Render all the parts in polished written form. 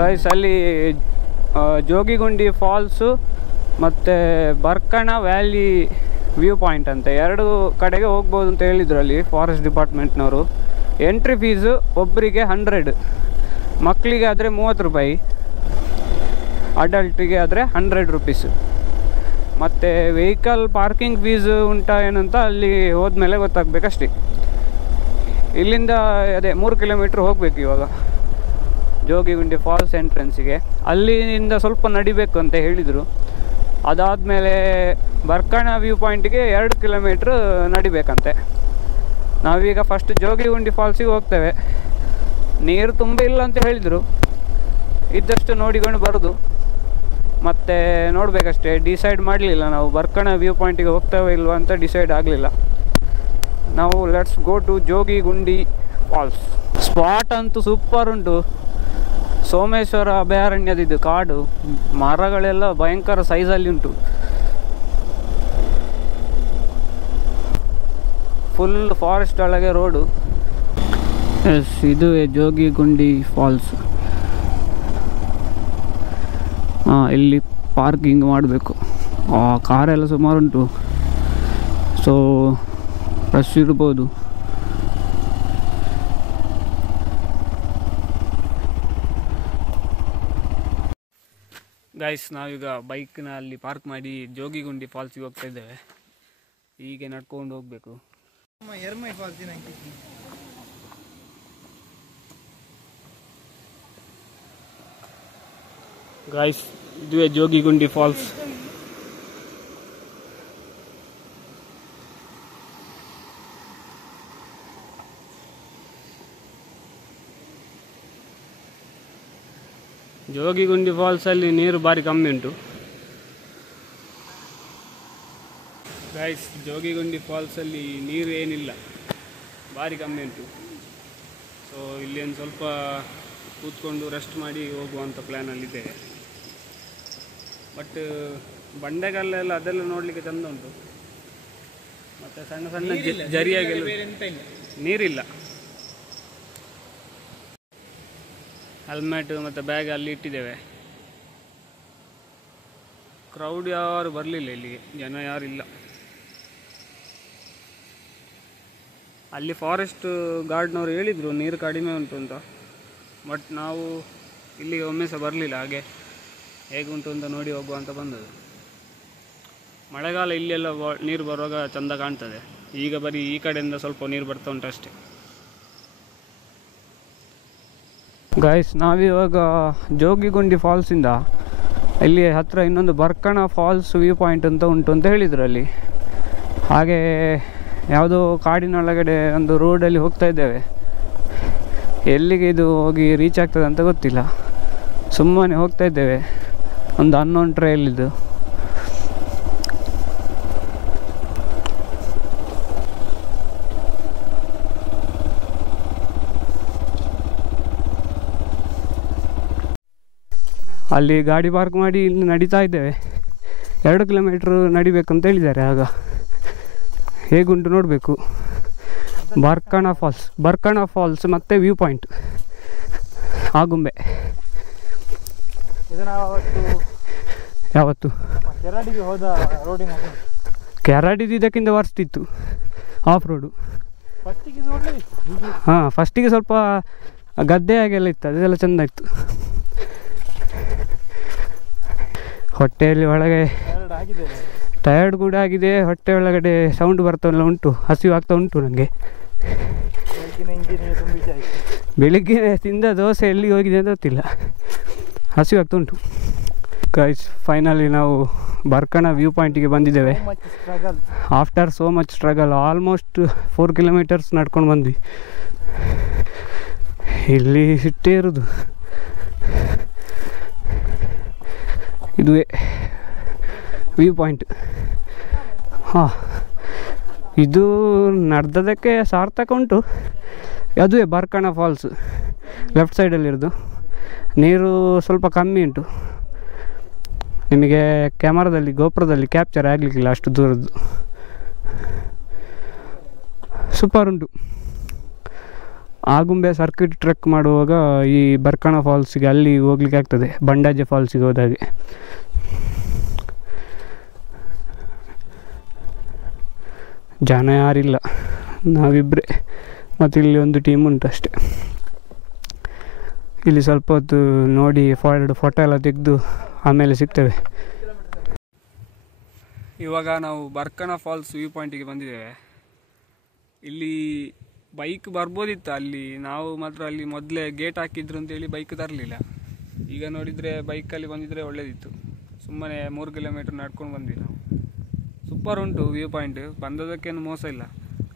Guys ಅಲ್ಲಿ ಜೋಗಿಗುಂಡಿ falls ಮತ್ತು ಬರ್ಕಣ valley view point ಅಂತ ಎರಡು ಕಡೆಗೆ ಹೋಗ್ಬೋದು ಅಂತ ಹೇಳಿದ್ರು ಅಲ್ಲಿ ಫಾರೆಸ್ಟ್ ಡಿಪಾರ್ಟ್ಮೆಂಟ್ನವರು. ಎಂಟ್ರಿ ಫೀಸು ಒಬ್ಬರಿಗೆ 100, ಮಕ್ಕಳಿಗೆ ಆದರೆ 30 ರೂಪಾಯಿ, ಅಡಲ್ಟಿಗೆ ಆದರೆ 100 ರುಪೀಸು. ಮತ್ತು ವೆಹಿಕಲ್ ಪಾರ್ಕಿಂಗ್ ಫೀಸು ಉಂಟಾ ಏನಂತ ಅಲ್ಲಿ ಹೋದ್ಮೇಲೆ ಗೊತ್ತಾಗಬೇಕಷ್ಟೇ. ಇಲ್ಲಿಂದ ಅದೇ 3 ಕಿಲೋಮೀಟ್ರ್ ಹೋಗಬೇಕು ಇವಾಗ ಜೋಗಿಗುಂಡಿ ಫಾಲ್ಸ್ ಎಂಟ್ರೆನ್ಸಿಗೆ. ಅಲ್ಲಿಂದ ಸ್ವಲ್ಪ ನಡಿಬೇಕು ಅಂತ ಹೇಳಿದರು. ಅದಾದಮೇಲೆ ಬರ್ಕಣ ವ್ಯೂ ಪಾಯಿಂಟಿಗೆ 2 ಕಿಲೋಮೀಟ್ರ್ ನಡಿಬೇಕಂತೆ. ನಾವೀಗ ಫಸ್ಟ್ ಜೋಗಿಗುಂಡಿ ಫಾಲ್ಸಿಗೆ ಹೋಗ್ತೇವೆ. ನೀರು ತುಂಬ ಇಲ್ಲ ಅಂತ ಹೇಳಿದರು, ಇದ್ದಷ್ಟು ನೋಡಿಕೊಂಡು ಬರೋದು. ಮತ್ತು ನೋಡಬೇಕಷ್ಟೇ, ಡಿಸೈಡ್ ಮಾಡಲಿಲ್ಲ ನಾವು ಬರ್ಕಣ ವ್ಯೂ ಪಾಯಿಂಟಿಗೆ ಹೋಗ್ತೇವೆ ಇಲ್ವ ಅಂತ ಡಿಸೈಡ್ ಆಗಲಿಲ್ಲ ನಾವು. Let's go to Jogigundi falls. Spot ಅಂತೂ ಸೂಪರ್ ಉಂಟು. ಸೋಮೇಶ್ವರ ಅಭಯಾರಣ್ಯದಿದ್ದು ಕಾಡು, ಮರಗಳೆಲ್ಲ ಭಯಂಕರ ಸೈಜಲ್ಲಿ ಉಂಟು. ಫುಲ್ ಫಾರೆಸ್ಟ್ ಒಳಗೆ ರೋಡು. ಎಸ್, ಇದುವೇ ಜೋಗಿಗುಂಡಿ ಫಾಲ್ಸ್. ಇಲ್ಲಿ ಪಾರ್ಕಿಂಗ್ ಮಾಡಬೇಕು. ಕಾರೆಲ್ಲ ಸುಮಾರುಂಟು, ಸೊ ರಶ್ ಇರ್ಬೋದು. ಗೈಸ್, ನಾವೀಗ ಬೈಕ್ನ ಅಲ್ಲಿ ಪಾರ್ಕ್ ಮಾಡಿ ಜೋಗಿಗುಂಡಿ ಫಾಲ್ಸಿಗೆ ಹೋಗ್ತಾ ಇದ್ದೇವೆ. ಹೀಗೆ ನಡ್ಕೊಂಡು ಹೋಗಬೇಕು. ಗೈಸ್, ಇದುವೇ ಜೋಗಿಗುಂಡಿ ಫಾಲ್ಸ್. ಜೋಗಿಗುಂಡಿ ಫಾಲ್ಸಲ್ಲಿ ನೀರು ಭಾರಿ ಕಮ್ಮಿ ಉಂಟು. ಗೈಸ್, ಜೋಗಿಗುಂಡಿ ಫಾಲ್ಸಲ್ಲಿ ನೀರು ಏನಿಲ್ಲ, ಭಾರಿ ಕಮ್ಮಿ ಉಂಟು. ಸೊ ಇಲ್ಲಿ ಒಂದು ಸ್ವಲ್ಪ ಕೂತ್ಕೊಂಡು ರೆಸ್ಟ್ ಮಾಡಿ ಹೋಗುವಂಥ ಪ್ಲ್ಯಾನಲ್ಲಿದ್ದೇವೆ. ಬಟ್ ಬಂಡೆಗಲ್ಲೆಲ್ಲ ಅದೆಲ್ಲ ನೋಡಲಿಕ್ಕೆ ಚೆಂದ ಉಂಟು. ಮತ್ತು ಸಣ್ಣ ಸಣ್ಣ ಜರಿಯಾಗೆಲ್ಲ ನೀರಿಲ್ಲ. ಹೆಲ್ಮೆಟ್ ಮತ್ತು ಬ್ಯಾಗ್ ಅಲ್ಲಿ ಇಟ್ಟಿದ್ದೇವೆ. ಕ್ರೌಡ್ ಯಾರು ಬರಲಿಲ್ಲ ಇಲ್ಲಿಗೆ, ಜನ ಯಾರಿಲ್ಲ. ಅಲ್ಲಿ ಫಾರೆಸ್ಟ್ ಗಾರ್ಡ್ನವರು ಹೇಳಿದರು ನೀರು ಕಡಿಮೆ ಉಂಟು ಅಂತ. ಬಟ್ ನಾವು ಇಲ್ಲಿಗೆ ಒಮ್ಮೆ ಸಹ ಬರಲಿಲ್ಲ. ಹಾಗೆ ಹೇಗುಂಟು ಅಂತ ನೋಡಿ ಹೋಗುವ ಅಂತ ಬಂದದ್ದು. ಮಳೆಗಾಲ ಇಲ್ಲೆಲ್ಲ ನೀರು ಬರುವಾಗ ಚೆಂದ ಕಾಣ್ತದೆ. ಈಗ ಬರೀ ಈ ಕಡೆಯಿಂದ ಸ್ವಲ್ಪ ನೀರು ಬರ್ತಾ ಉಂಟು ಅಷ್ಟೇ. ಗೈಸ್, ನಾವಿವಾಗ ಜೋಗಿಗುಂಡಿ ಫಾಲ್ಸಿಂದ ಇಲ್ಲಿ ಹತ್ತಿರ ಇನ್ನೊಂದು ಬರ್ಕಣ ಫಾಲ್ಸ್ ವ್ಯೂ ಪಾಯಿಂಟ್ ಅಂತ ಉಂಟು ಅಂತ ಹೇಳಿದರು ಅಲ್ಲಿ. ಹಾಗೆ ಯಾವುದೋ ಕಾಡಿನೊಳಗಡೆ ಒಂದು ರೋಡಲ್ಲಿ ಹೋಗ್ತಾ ಇದ್ದೇವೆ. ಎಲ್ಲಿಗೆ ಇದು ಹೋಗಿ ರೀಚ್ ಆಗ್ತದೆ ಅಂತ ಗೊತ್ತಿಲ್ಲ. ಸುಮ್ಮನೆ ಹೋಗ್ತಾ ಇದ್ದೇವೆ, ಒಂದು ಅನ್ನೋನ್ ಟ್ರೈಲಿದ್ದು. ಅಲ್ಲಿ ಗಾಡಿ ಪಾರ್ಕ್ ಮಾಡಿ ಇಲ್ಲಿ ನಡೀತಾ ಇದ್ದೇವೆ. 2 ಕಿಲೋಮೀಟ್ರ್ ನಡಿಬೇಕಂತ ಹೇಳಿದ್ದಾರೆ. ಆಗ ಹೇಗುಂಟು ನೋಡಬೇಕು. ಬರ್ಕಣ ಫಾಲ್ಸ್ ಮತ್ತು ವ್ಯೂ ಪಾಯಿಂಟ್ ಆಗುಂಬೆ. ಯಾವತ್ತು ಕೆರಾಡಿದು ಇದಕ್ಕಿಂತ ವರ್ಸ್ಟ್ ಇತ್ತು ಆಫ್ ರೋಡು. ಹಾಂ, ಫಸ್ಟಿಗೆ ಸ್ವಲ್ಪ ಗದ್ದೆ ಹಾಗೆಲ್ಲ ಇತ್ತು, ಅದೆಲ್ಲ ಚೆಂದ ಇತ್ತು. ಹೊಟ್ಟೆಯಲ್ಲಿ ಒಳಗೆ ಟಯರ್ಡ್ ಕೂಡ ಆಗಿದೆ. ಹೊಟ್ಟೆ ಒಳಗಡೆ ಸೌಂಡ್ ಬರ್ತಾವೆಲ್ಲ ಉಂಟು, ಹಸಿವು ಆಗ್ತಾ ಉಂಟು ನನಗೆ. ಬೆಳಿಗ್ಗೆ ತಿಂದ ದೋಸೆ ಎಲ್ಲಿಗೆ ಹೋಗಿದೆ ಅಂತ ಗೊತ್ತಿಲ್ಲ, ಹಸಿವು ಆಗ್ತಾ ಉಂಟು. ಗೈಸ್, ಫೈನಲಿ ನಾವು ಬರ್ಕಣ ವ್ಯೂ ಪಾಯಿಂಟಿಗೆ ಬಂದಿದ್ದೇವೆ. After so much struggle, almost 4 kilometres ನಡ್ಕೊಂಡು ಬಂದ್ವಿ. ಇಲ್ಲಿ ಸಿಟ್ಟೇ ಇರೋದು. ಇದುವೇ ವ್ಯೂ ಪಾಯಿಂಟ್. ಹಾಂ, ಇದು ನಡೆದದಕ್ಕೆ ಸಾರ್ಥಕ ಉಂಟು. ಅದುವೇ ಬರ್ಕಣ ಫಾಲ್ಸ್ ಲೆಫ್ಟ್ ಸೈಡಲ್ಲಿರೋದು. ನೀರು ಸ್ವಲ್ಪ ಕಮ್ಮಿ ಉಂಟು. ನಿಮಗೆ ಕ್ಯಾಮರಾದಲ್ಲಿ ಗೋಪುರದಲ್ಲಿ ಕ್ಯಾಪ್ಚರ್ ಆಗಲಿಕ್ಕಿಲ್ಲ ಅಷ್ಟು ದೂರದ್ದು. ಸೂಪರ್ ಉಂಟು. ಆಗುಂಬೆ ಸರ್ಕ್ಯೂಟ್ ಟ್ರೆಕ್ ಮಾಡುವಾಗ ಈ ಬರ್ಕಣ ಫಾಲ್ಸಿಗೆ ಅಲ್ಲಿ ಹೋಗ್ಲಿಕ್ಕೆ ಆಗ್ತದೆ, ಬಂಡಾಜೆ ಫಾಲ್ಸಿಗೆ ಹೋದಾಗೆ. ಜನ ಯಾರಿಲ್ಲ, ನಾವಿಬ್ಬರೇ, ಮತ್ತು ಇಲ್ಲಿ ಒಂದು ಟೀಮ್ ಉಂಟು ಅಷ್ಟೆ. ಇಲ್ಲಿ ಸ್ವಲ್ಪ ಹೊತ್ತು ನೋಡಿ ಫೋಟೋ ಎಲ್ಲ ತೆಗೆದು ಆಮೇಲೆ ಸಿಗ್ತೇವೆ. ಇವಾಗ ನಾವು ಬರ್ಕಣ ಫಾಲ್ಸ್ ವ್ಯೂ ಪಾಯಿಂಟಿಗೆ ಬಂದಿದ್ದೇವೆ. ಇಲ್ಲಿ ಬೈಕ್ ಬರ್ಬೋದಿತ್ತು, ಅಲ್ಲಿ ನಾವು ಮಾತ್ರ ಅಲ್ಲಿ ಮೊದಲೇ ಗೇಟ್ ಹಾಕಿದ್ರು ಅಂತೇಳಿ ಬೈಕ್ ತರಲಿಲ್ಲ. ಈಗ ನೋಡಿದರೆ ಬೈಕಲ್ಲಿ ಬಂದಿದ್ದರೆ ಒಳ್ಳೇದಿತ್ತು. ಸುಮ್ಮನೆ 3 ಕಿಲೋಮೀಟ್ರ್ ನಡ್ಕೊಂಡು ಬಂದ್ವಿ ನಾವು. ಸೂಪರ್ ಉಂಟು ವ್ಯೂ ಪಾಯಿಂಟ್, ಬಂದದಕ್ಕೇನು ಮೋಸ ಇಲ್ಲ.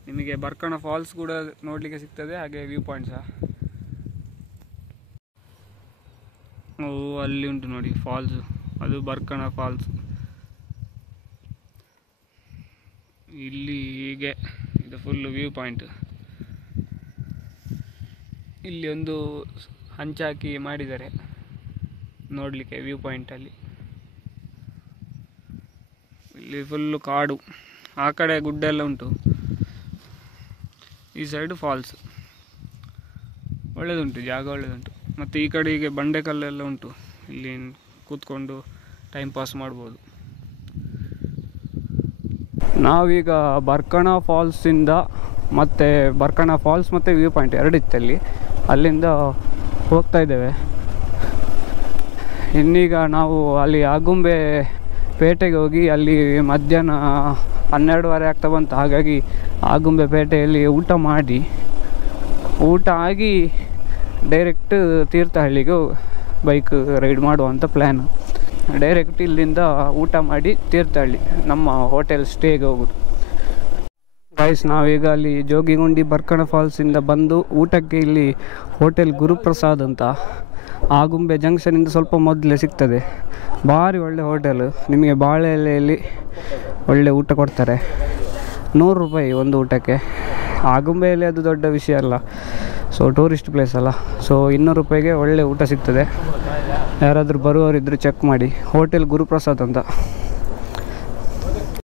ನಿಮಗೆ ಬರ್ಕಣ ಫಾಲ್ಸ್ ಕೂಡ ನೋಡಲಿಕ್ಕೆ ಸಿಗ್ತದೆ, ಹಾಗೆ ವ್ಯೂ ಪಾಯಿಂಟ್ ಸಹ. ಅಲ್ಲಿ ಉಂಟು ನೋಡಿ ಫಾಲ್ಸು, ಅದು ಬರ್ಕಣ ಫಾಲ್ಸ್. ಇಲ್ಲಿ ಹೀಗೆ ಇದು ಫುಲ್ಲು ವ್ಯೂ ಪಾಯಿಂಟ್. ಇಲ್ಲಿ ಒಂದು ಹಂಚಾಕಿ ಮಾಡಿದ್ದಾರೆ ನೋಡಲಿಕ್ಕೆ ವ್ಯೂ ಪಾಯಿಂಟಲ್ಲಿ. ಇಲ್ಲಿ ಫುಲ್ಲು ಕಾಡು, ಆ ಕಡೆ ಗುಡ್ಡ ಎಲ್ಲ ಉಂಟು, ಈ ಸೈಡು ಫಾಲ್ಸ್. ಒಳ್ಳೆಯದುಂಟು, ಜಾಗ ಒಳ್ಳೆಯದುಂಟು. ಮತ್ತು ಈ ಕಡೆ ಹೀಗೆ ಬಂಡೆಕಲ್ಲೆಲ್ಲ ಉಂಟು, ಇಲ್ಲಿ ಕೂತ್ಕೊಂಡು ಟೈಮ್ ಪಾಸ್ ಮಾಡ್ಬೋದು. ನಾವೀಗ ಬರ್ಕಣ ಫಾಲ್ಸಿಂದ ಮತ್ತು ಬರ್ಕಣ ಫಾಲ್ಸ್ ಮತ್ತು ವ್ಯೂ ಪಾಯಿಂಟ್ ಎರಡಿತ್ತಲ್ಲಿ, ಅಲ್ಲಿಂದ ಹೋಗ್ತಾ ಇದ್ದೇವೆ. ಇನ್ನೀಗ ನಾವು ಅಲ್ಲಿ ಆಗುಂಬೆ ಪೇಟೆಗೆ ಹೋಗಿ ಅಲ್ಲಿ ಮಧ್ಯಾಹ್ನ 12:30 ಆಗ್ತಾ ಬಂತು. ಹಾಗಾಗಿ ಆಗುಂಬೆ ಪೇಟೆಯಲ್ಲಿ ಊಟ ಆಗಿ ಡೈರೆಕ್ಟ್ ತೀರ್ಥಹಳ್ಳಿಗೆ ಬೈಕ್ ರೈಡ್ ಮಾಡುವಂಥ ಪ್ಲ್ಯಾನ್. ಡೈರೆಕ್ಟ್ ಇಲ್ಲಿಂದ ಊಟ ಮಾಡಿ ತೀರ್ಥಹಳ್ಳಿ ನಮ್ಮ ಹೋಟೆಲ್ ಸ್ಟೇಗೆ ಹೋಗೋದು. ಗೈಸ್, ನಾವೀಗ ಅಲ್ಲಿ ಜೋಗಿಗುಂಡಿ ಬರ್ಕಣ ಫಾಲ್ಸಿಂದ ಬಂದು ಊಟಕ್ಕೆ ಇಲ್ಲಿ ಹೋಟೆಲ್ ಗುರುಪ್ರಸಾದ್ ಅಂತ ಆಗುಂಬೆ ಜಂಕ್ಷನಿಂದ ಸ್ವಲ್ಪ ಮೊದಲೇ ಸಿಗ್ತದೆ. ಭಾರಿ ಒಳ್ಳೆ ಹೋಟೆಲು, ನಿಮಗೆ ಬಾಳೆ ಎಲೆಯಲ್ಲಿ ಒಳ್ಳೆ ಊಟ ಕೊಡ್ತಾರೆ. 100 ರೂಪಾಯಿ ಒಂದು ಊಟಕ್ಕೆ. ಆಗುಂಬೆಯಲ್ಲಿ ಅದು ದೊಡ್ಡ ವಿಷಯ ಅಲ್ಲ, ಸೊ ಟೂರಿಸ್ಟ್ ಪ್ಲೇಸ್ ಅಲ್ಲ. ಸೊ 200 ರೂಪಾಯಿಗೆ ಒಳ್ಳೆ ಊಟ ಸಿಗ್ತದೆ. ಯಾರಾದರೂ ಬರುವವರಿದ್ದರೆ ಚೆಕ್ ಮಾಡಿ, ಹೋಟೆಲ್ ಗುರುಪ್ರಸಾದ್ ಅಂತ.